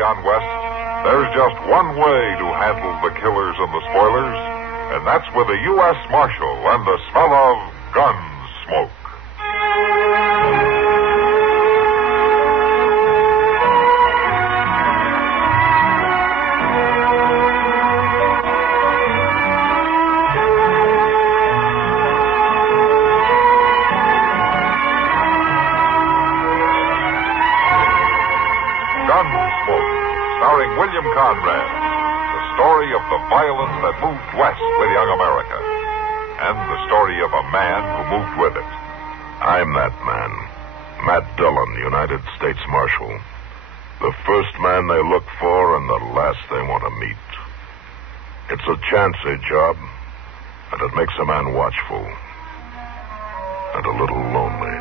on West, there's just one way to handle the killers and the spoilers, and that's with a U.S. Marshal and the smell of Gunsmoke. Gunsmoke, starring William Conrad, the story of the violence that moved west with young America, and the story of a man who moved with it. I'm that man, Matt Dillon, United States Marshal. The first man they look for and the last they want to meet. It's a chancy job, and it makes a man watchful and a little lonely.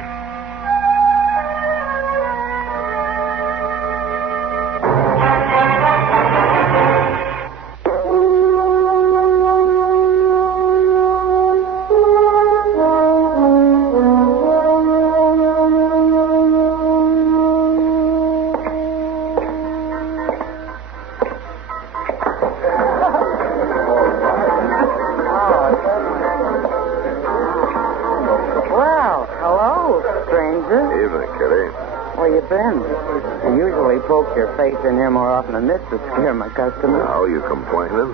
You usually poke your face in here more often than this to scare my customers. Now, you complaining?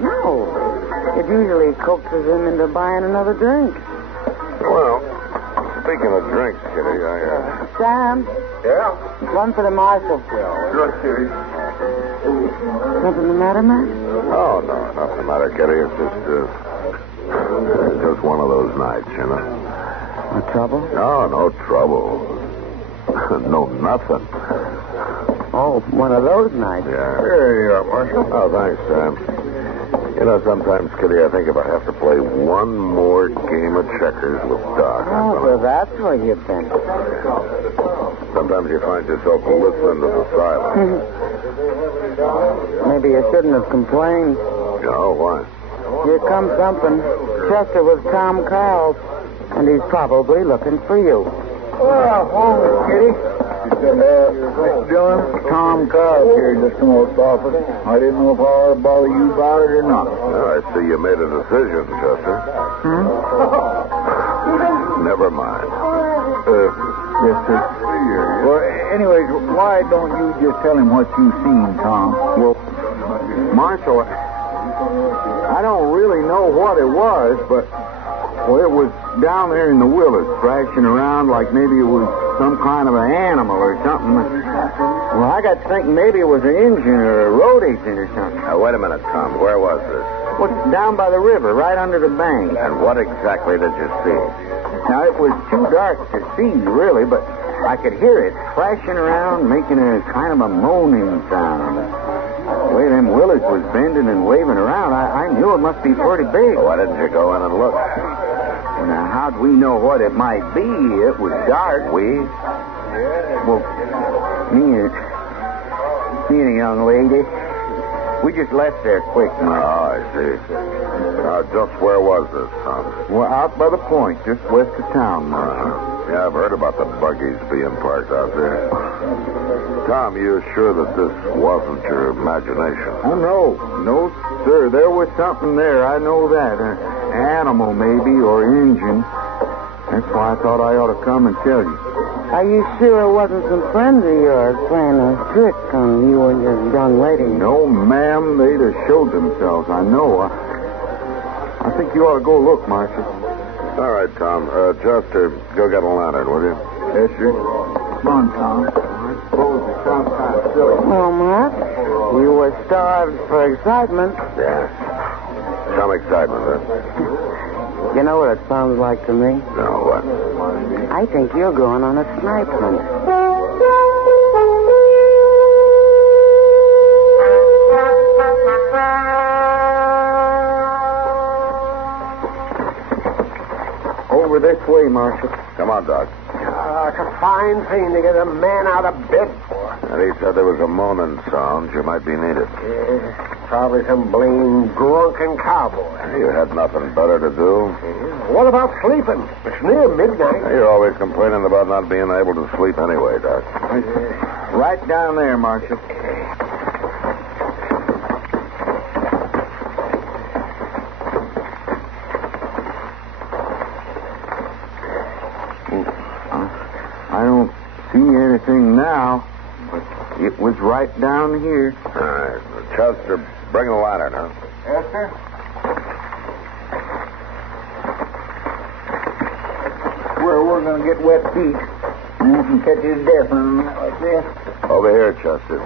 No. It usually coaxes him into buying another drink. Well, speaking of drinks, Kitty, Sam? Yeah? One for the marshal. Sure, Kitty. Something the matter, Matt? Oh, no, nothing the matter, Kitty. It's just one of those nights, you know. No trouble? No trouble. No, nothing. Oh, one of those nights. Yeah. Here you are, Marshal. Oh, thanks, Sam. You know, sometimes, Kitty, I think if I have to play one more game of checkers with Doc. Oh, so that's where you've been. Sometimes you find yourself listening to the silence. Maybe you shouldn't have complained. Oh, why? Here comes something. Chester with Tom Carl's, and he's probably looking for you. Well, home, Kitty. Mr. Dillon, Tom Carl here just in the office. I didn't know if I ought to bother you about it or not. Well, I see you made a decision, Chester. Never mind. Yes, sir. Well, anyways, why don't you just tell him what you've seen, Tom? Well, Marshal, I don't really know what it was, but... Well, it was down there in the willows, thrashing around like maybe it was some kind of an animal or something. Well, I got to thinking maybe it was an engine or a road agent or something. Now, wait a minute, Tom. Where was this? Well, down by the river, right under the bank. And what exactly did you see? Now, it was too dark to see, really, but I could hear it thrashing around, making a kind of a moaning sound. The way them willows was bending and waving around, I knew it must be pretty big. Well, why didn't you go in and look? Now, how'd we know what it might be? It was dark. We? Well, me and a young lady, we just left there quick. Oh, I see. Now, just where was this, Tom? Well, out by the point, just west of town, Marshal. Yeah, I've heard about the buggies being parked out there. Tom, you're sure that this wasn't your imagination? Oh, no, sir. There was something there. I know that. An animal, maybe, or engine. That's why I thought I ought to come and tell you. Are you sure it wasn't some friends of yours playing a trick on you and your young lady? No, ma'am. They'd have showed themselves. I know. I think you ought to go look, Marshal. All right, Tom. Chester, go get a lantern, will you? Yes, sir. Come on, Tom. I suppose it sounds kind of silly. Well, Matt, you were starved for excitement. Yeah. Some excitement, huh? You know what it sounds like to me? No, what? I think you're going on a snipe hunt. Over this way, Marshal. Come on, Doc. It's a fine thing to get a man out of bed for. And he said there was a moaning sound. You might be needed. Probably some blame drunken cowboy. You had nothing better to do. What about sleeping? It's near midnight. You're always complaining about not being able to sleep anyway, Doc. Right down there, Marshal. I don't see anything now, but it was right down here. All right. Chester, bring the ladder now. Yes, sir. Where we're going to get wet feet. And we can catch his death on a night like this. Over here, Chester.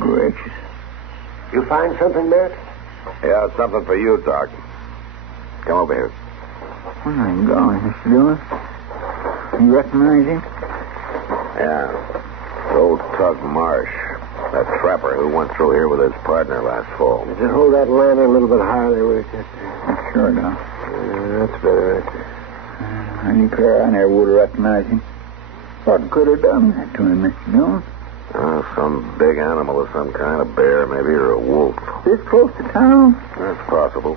Gracious. You find something, Matt? Yeah, something for you, Doc. Come over here. My golly, Mr. Dillon. You recognize him? Yeah. It's old Truck Marsh. That trapper who went through here with his partner last fall. Just hold that lantern a little bit higher there, will you, Chester? Sure, now. That's better right there. I declare I never would have recognized him. What could have done that to him, Mr. Dillon? Some big animal of some kind, a bear maybe, or a wolf. This close to town? That's possible.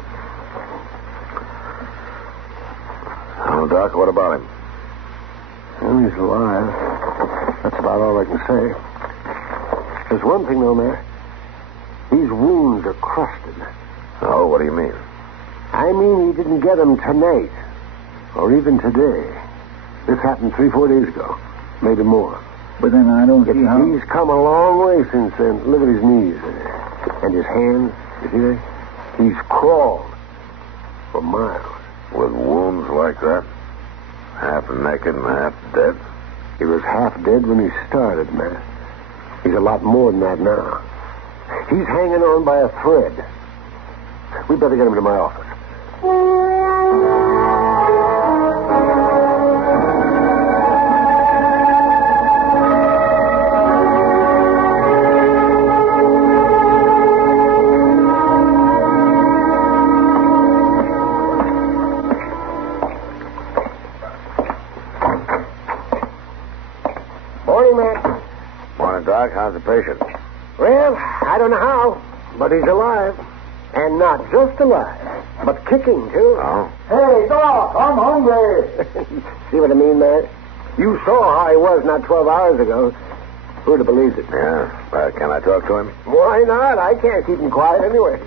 Oh, Doc, what about him? Well, he's alive. That's about all I can say. There's one thing, though, Matt. These wounds are crusted. Oh, what do you mean? I mean he didn't get them tonight. Or even today. This happened 3-4 days ago. Maybe more. But then I don't see how... He's come a long way since then. Look at his knees there. And his hands. You see that? He's crawled for miles. With wounds like that? Half naked and half dead? He was half dead when he started, man. He's a lot more than that now. He's hanging on by a thread. We'd better get him to my office. Doc, how's the patient? Well, I don't know how, but he's alive. And not just alive, but kicking, too. Oh? Hey, Doc, I'm hungry. See what I mean, Matt? You saw how he was not 12 hours ago. Who'd have believed it? Yeah. Can I talk to him? Why not? I can't keep him quiet anyway.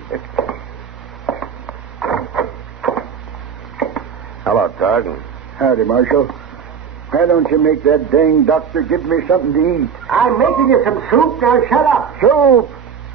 Hello, Tug. Howdy, Marshal. Why don't you make that dang doctor give me something to eat? I'm making you some soup. Now shut up. Soup?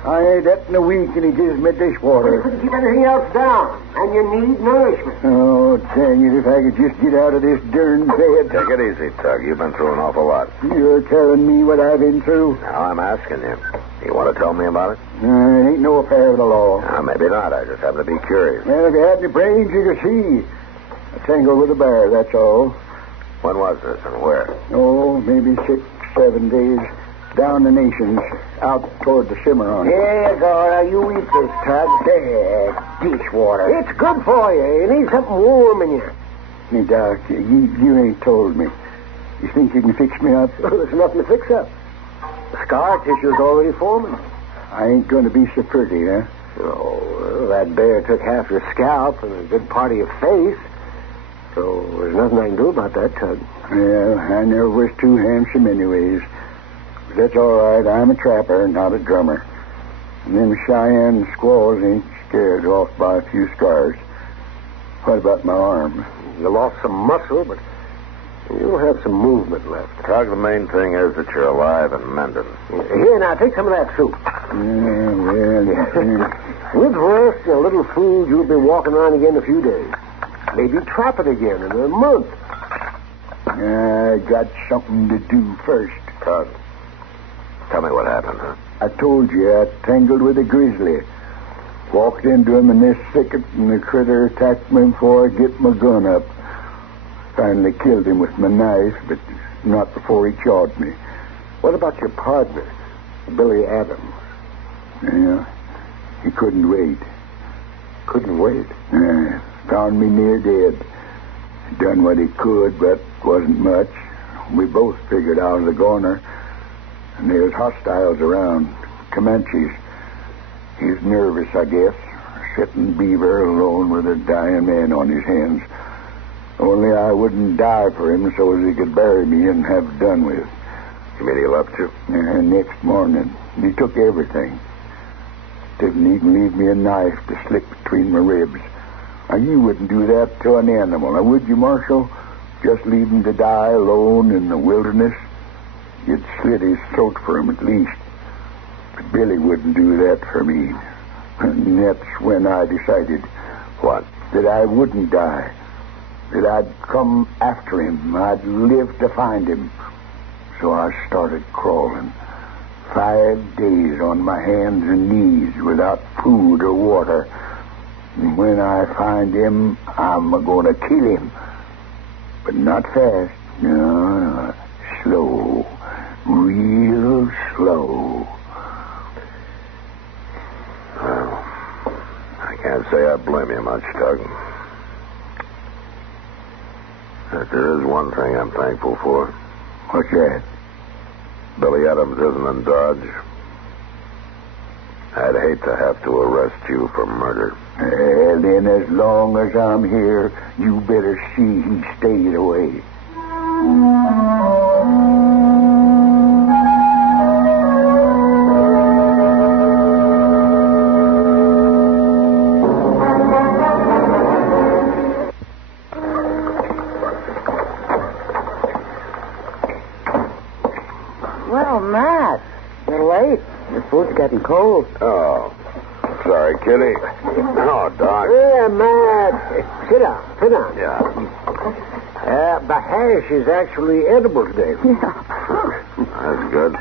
I ate that in a week, and he gives me dishwater. You couldn't keep anything else down, and you need nourishment. Oh, dang it, if I could just get out of this darn bed. Take it easy, Tug. You've been through an awful lot. You're telling me what I've been through? Now, I'm asking you. You want to tell me about it? It ain't no affair of the law. Maybe not. I just happen to be curious. Well, if you had any brains, you could see. I tangled with a bear, that's all. When was this and where? Oh, maybe 6-7 days. Down the nations, out toward the Cimarron. Here you go. Now, you eat this, Tug. There, dishwater. It's good for you. You need something warm in you. Hey, Doc, you ain't told me. You think you can fix me up? There's nothing to fix up. The scar tissue's already forming. I ain't going to be so pretty, huh? Oh, well, that bear took half your scalp and a good part of your face. So there's nothing I can do about that, Tug. Well, I never was too handsome anyways. But that's all right. I'm a trapper, not a drummer. And them Cheyenne squaws ain't scared off by a few scars. What about my arm? You lost some muscle, but you'll have some movement left. Tug, the main thing is that you're alive and mending. Here, now, take some of that soup. With rest and a little food, you'll be walking around again in a few days. Maybe trap it again in a month. I got something to do first. Tug, tell me what happened, huh? I told you I tangled with a grizzly. Walked into him in this thicket, and the critter attacked me before I get my gun up. Finally killed him with my knife, but not before he chawed me. What about your partner, Billy Adams? Yeah, he couldn't wait. Couldn't wait? Found me near dead. Done what he could, but wasn't much. We both figured out of the goner. And there's hostiles around. Comanches. He's nervous, I guess. Sitting beaver alone with a dying man on his hands. Only I wouldn't die for him so as he could bury me and have it done with. You mean he left you? Next morning, he took everything. Didn't even leave me a knife to slip between my ribs. Now, you wouldn't do that to an animal, now would you, Marshal? Just leave him to die alone in the wilderness? You'd slit his throat for him at least. But Billy wouldn't do that for me. And that's when I decided... What? That I wouldn't die. That I'd come after him. I'd live to find him. So I started crawling. 5 days on my hands and knees without food or water. And when I find him, I'm going to kill him. But not fast. No. Slow. Real slow. Well, I can't say I blame you much, Tug. But there is one thing I'm thankful for. What's that? Billy Adams isn't in Dodge. I'd hate to have to arrest you for murder. Then as long as I'm here, you better see he stays away. Well, Matt, you're late. The food's getting cold. Oh, sorry, Kitty. Oh, Doc. Yeah, Matt. Sit down. Sit down. Yeah. The hash is actually edible today. Yeah. That's good.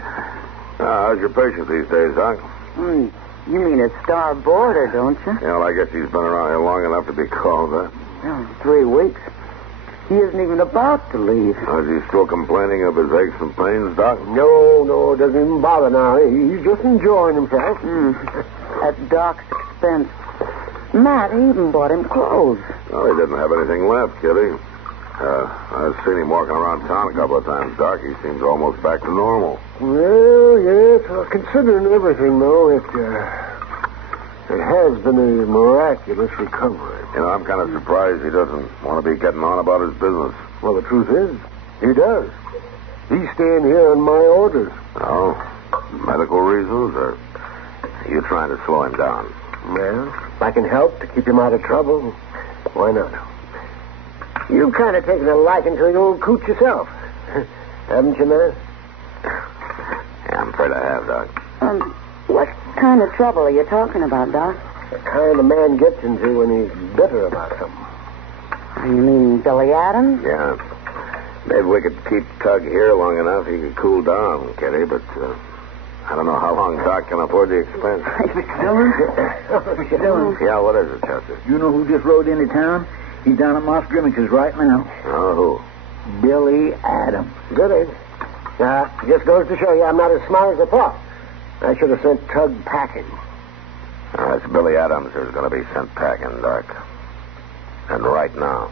How's your patient these days, Doc? You mean a star boarder, don't you? Yeah, well, I guess he's been around here long enough to be called that. 3 weeks. He isn't even about to leave. Is he still complaining of his aches and pains, Doc? No, it doesn't even bother now. He's just enjoying himself. At Doc's expense. Matt, he even bought him clothes. Well, he didn't have anything left, Kitty. I've seen him walking around town a couple of times, Doc. He seems almost back to normal. Well, yes. Considering everything, though, it has been a miraculous recovery. You know, I'm kind of surprised he doesn't want to be getting on about his business. Well, the truth is, he does. He's staying here on my orders. Oh, medical reasons, or are you trying to slow him down? Well, if I can help to keep him out of trouble, why not? You've kind of taken a liking to the old coot yourself. Haven't you, Matt? Yeah, I'm afraid I have, Doc. What kind of trouble are you talking about, Doc? The kind a man gets into when he's bitter about something. You mean Billy Adams? Yeah. Maybe we could keep Tug here long enough he could cool down, Kitty, but I don't know how long Doc can afford the expense. Mr. Dillon? Yeah, what is it, Chester? You know who just rode into town? He's down at Moss Grimmick's right now. Oh, who? Billy Adams. Good, just goes to show you I'm not as smart as I thought. I should have sent Tug packing. It's Billy Adams who's going to be sent packing, Doc. And right now.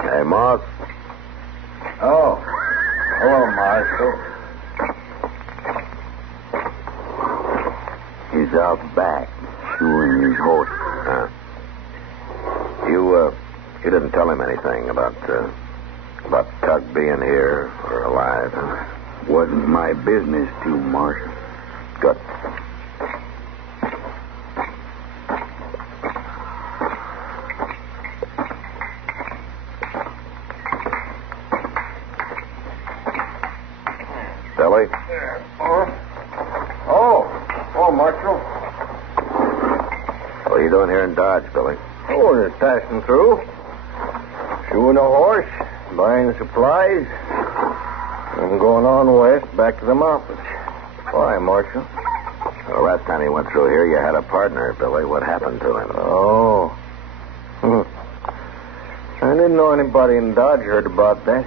Hey, Moss. Oh. Hello, Marshal. He's out back, shoeing his horse. You didn't tell him anything about Tug being here or alive, huh? Wasn't my business to, Marshal. Good. Billy? Oh, Marshal. What are you doing here in Dodge, Billy? Oh, just passing through. Shoeing a horse, buying supplies. I'm going on west, back to the mountains. Why, Marshal? Well, last time you went through here, you had a partner, Billy. What happened to him? Oh. I didn't know anybody in Dodge heard about that.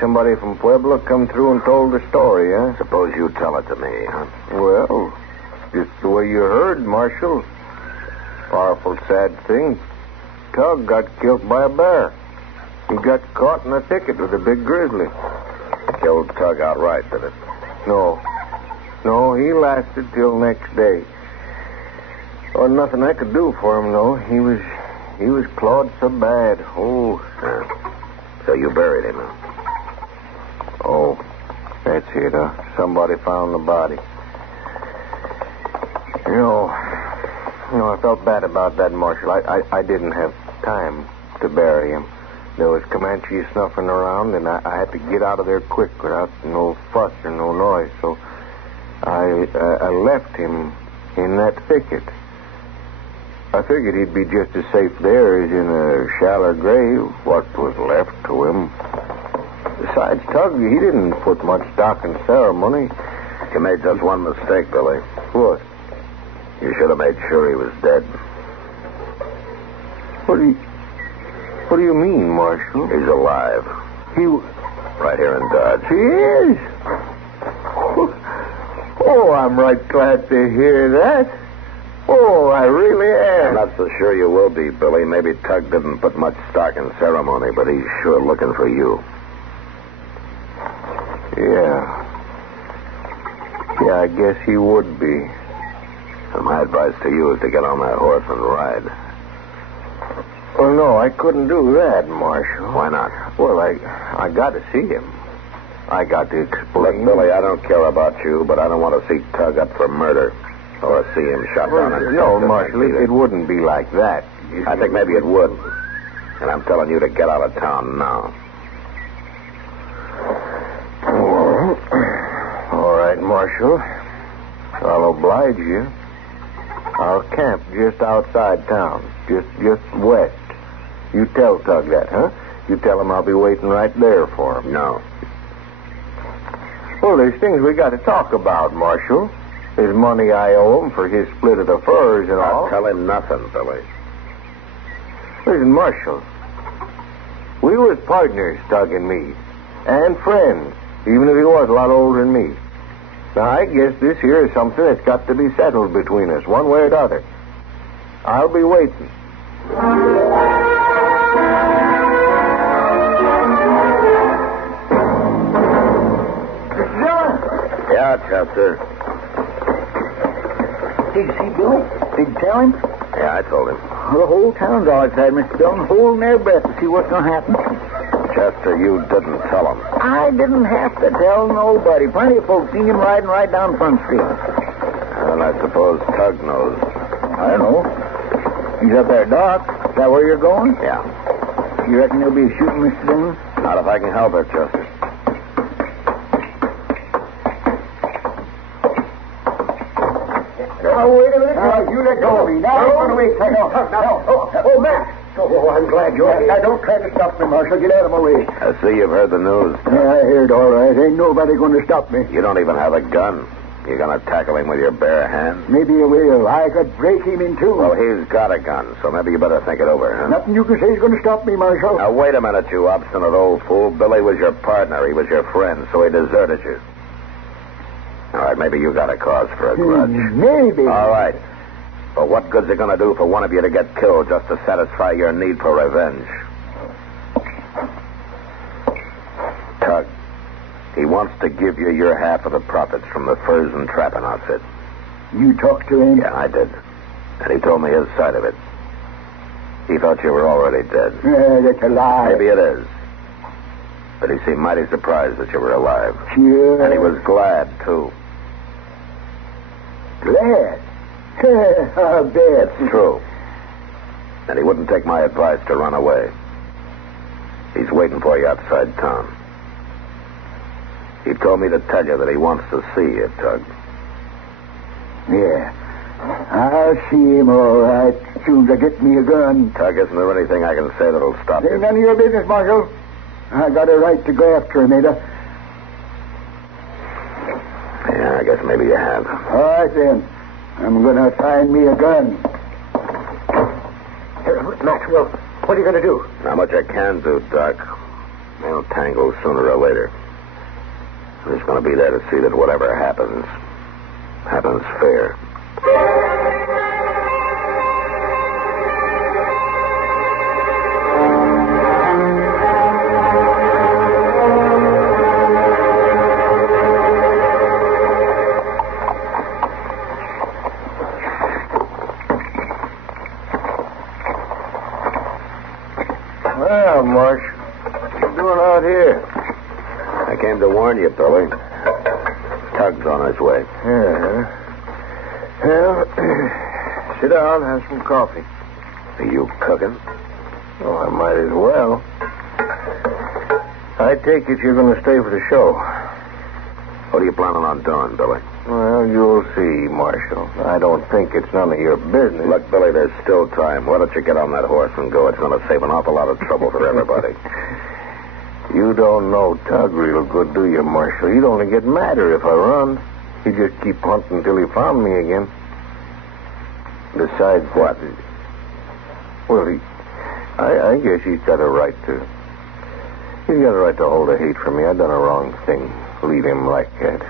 Somebody from Pueblo come through and told the story, huh? Suppose you tell it to me, huh? Well, just the way you heard, Marshal. Powerful sad thing. Tug got killed by a bear. He got caught in a thicket with a big grizzly. Killed Tug outright, did it? No. No, he lasted till next day. There was nothing I could do for him, though. He was clawed so bad. Oh. So you buried him, huh? Oh, that's it, huh? Somebody found the body. You know, I felt bad about that, Marshal. I didn't have time to bury him. There was Comanches snuffing around, and I had to get out of there quick without no fuss or no noise. So I left him in that thicket. I figured he'd be just as safe there as in a shallow grave, what was left to him. Besides, Tug, he didn't put much stock in ceremony. You made just one mistake, Billy. What? You should have made sure he was dead. What do you mean, Marshal? He's alive. Right here in Dodge. He is? Oh, I'm right glad to hear that. Oh, I really am. I'm not so sure you will be, Billy. Maybe Tug didn't put much stock in ceremony, but he's sure looking for you. Yeah, I guess he would be. And my advice to you is to get on that horse and ride. Well, no, I couldn't do that, Marshal. Why not? Well, I got to see him. I got to explain. Look, Billy, I don't care about you, but I don't want to see Tug up for murder. Or see him shot down. No, Marshal, it wouldn't be like that. I think maybe it would. And I'm telling you to get out of town now. All right, Marshal. I'll oblige you. I'll camp just outside town, just west. You tell Tug that, huh? You tell him I'll be waiting right there for him. No. Well, there's things we got to talk about, Marshal. There's money I owe him for his split of the furs and all. I'll tell him nothing, Billy. Listen, Marshal. We was partners, Tug and me. And friends, even if he was a lot older than me. Now, I guess this here is something that's got to be settled between us, one way or the other. I'll be waiting. Yeah, Chester. Did you see Billy? Did you tell him? Yeah, I told him. Well, the whole town's all excited, Mr. Dillon, holding their breath to see what's going to happen. Chester, you didn't tell him. I didn't have to tell nobody. Plenty of folks seen him riding right down Front Street. And I suppose Tug knows. I don't know. He's up there, Doc. Is that where you're going? Yeah. You reckon there'll be a shooting, Mr. Dillon? Not if I can help it, Chester. Oh, wait a minute. You let go of me. Now, run away. No. Oh, Matt. Oh, I'm glad you're here. Now, don't try to stop me, Marshal. Get out of my way. I see you've heard the news. Yeah, I heard all right. Ain't nobody going to stop me. You don't even have a gun. You're going to tackle him with your bare hands? Maybe I will. I could break him in two. Well, he's got a gun, so maybe you better think it over, huh? Nothing you can say is going to stop me, Marshal. Now, wait a minute, you obstinate old fool. Billy was your partner. He was your friend, so he deserted you. All right, maybe you got a cause for a grudge. Maybe. All right. But what good's it going to do for one of you to get killed just to satisfy your need for revenge? Tug, he wants to give you your half of the profits from the furs and trapping outfit. You talked to him? Yeah, I did. And he told me his side of it. He thought you were already dead. That's a lie. Maybe it is. But he seemed mighty surprised that you were alive. Sure. And he was glad, too. Glad? I'll bet. It's true. And he wouldn't take my advice to run away. He's waiting for you outside town. He told me to tell you that he wants to see you, Tug. Yeah. I'll see him all right. Soon as I get me a gun. Tug, isn't there anything I can say that'll stop you? Ain't none of your business, Marshal. I got a right to go after him, ain't I? Yeah, I guess maybe you have. All right, then. I'm going to find me a gun. Maxwell, what are you going to do? Not much I can do, Doc. They'll tangle sooner or later. I'm just going to be there to see that whatever happens fair. Well, Marsh, what you doing out here? I came to warn you, Billy. Tug's on his way. Yeah. Well, sit down, have some coffee. Are you cooking? Oh, I might as well. I take it you're going to stay for the show. What are you planning on doing, Billy? Well, you'll see, Marshal. I don't think it's none of your business. Look, Billy, there's still time. Why don't you get on that horse and go? It's going to save an awful lot of trouble for everybody. You don't know Tug real good, do you, Marshal? He'd only get madder if I run. He'd just keep hunting until he found me again. Besides what? Well, I guess he's got a right to... He's got a right to hold a hate for me. I done a wrong thing. Leave him like that.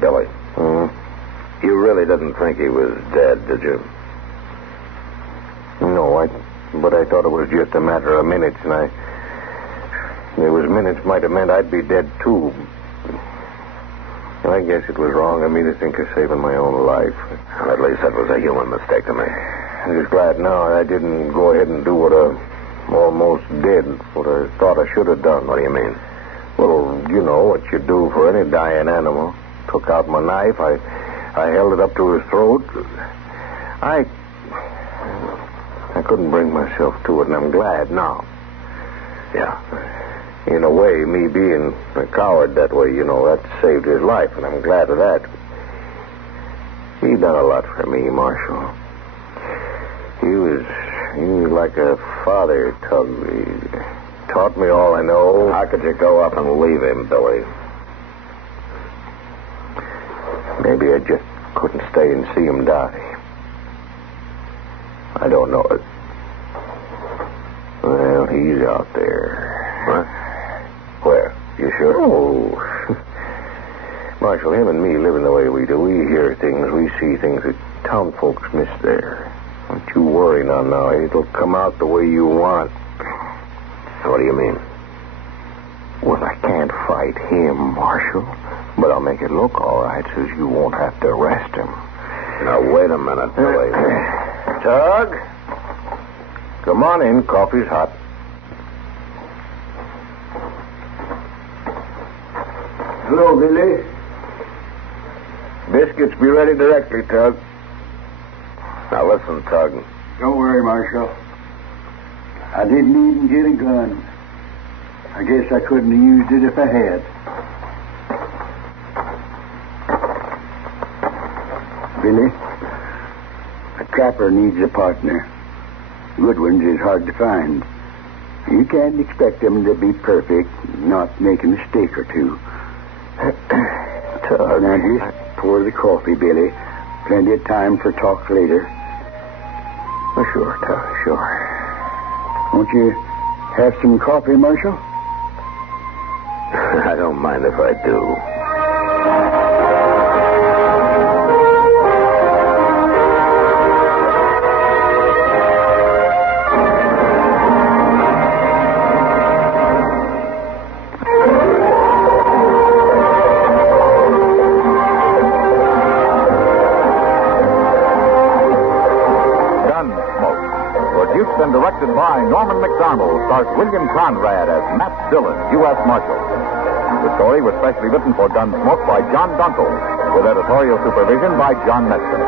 Billy. You really didn't think he was dead, did you? No, but I thought it was just a matter of minutes, and there was minutes might have meant I'd be dead, too. I guess it was wrong of me to think of saving my own life. Well, at least that was a human mistake to me. I'm just glad now I didn't go ahead and do what I almost did, what I thought I should have done. What do you mean? Well, you know what you do for any dying animal. Took out my knife. I held it up to his throat. I couldn't bring myself to it, and I'm glad now. Yeah. In a way, me being a coward that way, that saved his life, and I'm glad of that. He done a lot for me, Marshal. He was like a father, Tug. He taught me all I know. How could you go up and leave him, Billy? Maybe I just couldn't stay and see him die. I don't know it. Well, he's out there. What? Where? You sure? Oh. Marshal, him and me living the way we do, we hear things, we see things that town folks miss there. Don't you worry now. It'll come out the way you want. What do you mean? Well, I can't fight him, Marshal. But I'll make it look all right so you won't have to arrest him. Now, wait a minute, Billy. Tug? Come on in. Coffee's hot. Hello, Billy. Biscuits be ready directly, Tug. Now, listen, Tug. Don't worry, Marshal. I didn't even get a gun. I guess I couldn't have used it if I had. Billy, a trapper needs a partner. Good ones is hard to find. You can't expect them to be perfect, not make a mistake or two. Tug, now just pour the coffee, Billy. Plenty of time for talk later. Oh, sure, Tug, sure. Won't you have some coffee, Marshal? I don't mind if I do. Produced and directed by Norman Macdonnell, stars William Conrad as Matt Dillon, U.S. Marshal. The story was specially written for Gunsmoke by John Dunkel, with editorial supervision by John Meston.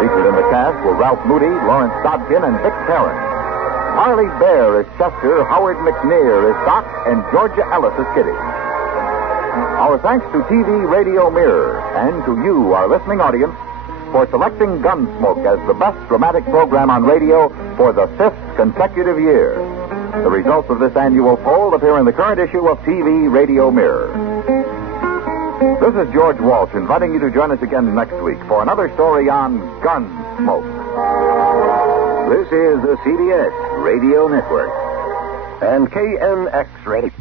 Featured in the cast were Ralph Moody, Lawrence Dodkin, and Vic Perrin. Harley Bear is Chester, Howard McNear is Doc, and Georgia Ellis is Kitty. Our thanks to TV Radio Mirror and to you, our listening audience, for selecting Gunsmoke as the best dramatic program on radio for the 5th consecutive year. The results of this annual poll appear in the current issue of TV Radio Mirror. This is George Walsh inviting you to join us again next week for another story on Gunsmoke. This is the CBS Radio Network. And KNX Radio.